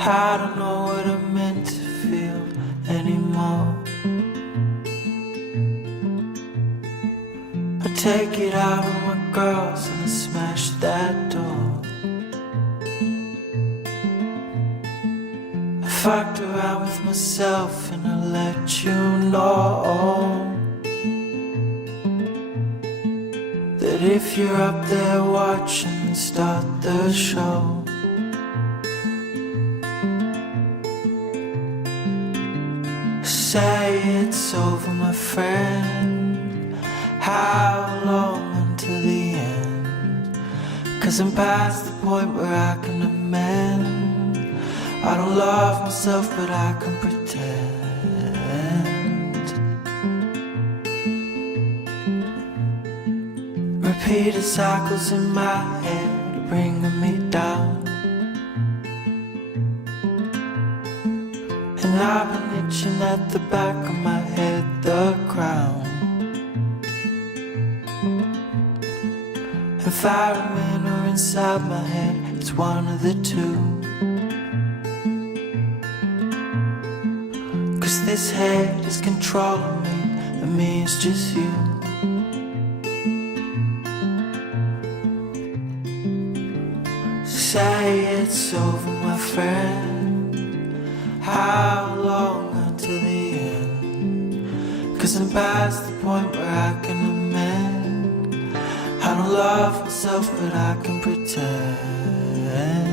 I don't know what I'm meant to feel anymore. I take it out on my girls and I smash that door. I fucked around with myself and I let you know that if you're up there watching, start the show. Say it's over, my friend. How long until the end? 'Cause I'm past the point where I can amend. I don't love myself, but I can pretend. Repeated cycles in my head, bringing me down. And I've been itching at the back of my head, the crown. And firemen are inside my head, it's one of the two. 'Cause this head is controlling me, and me is just you. Say it's over, my friend. How long until the end? 'Cause I'm past the point where I can amend. I don't love myself, but I can pretend.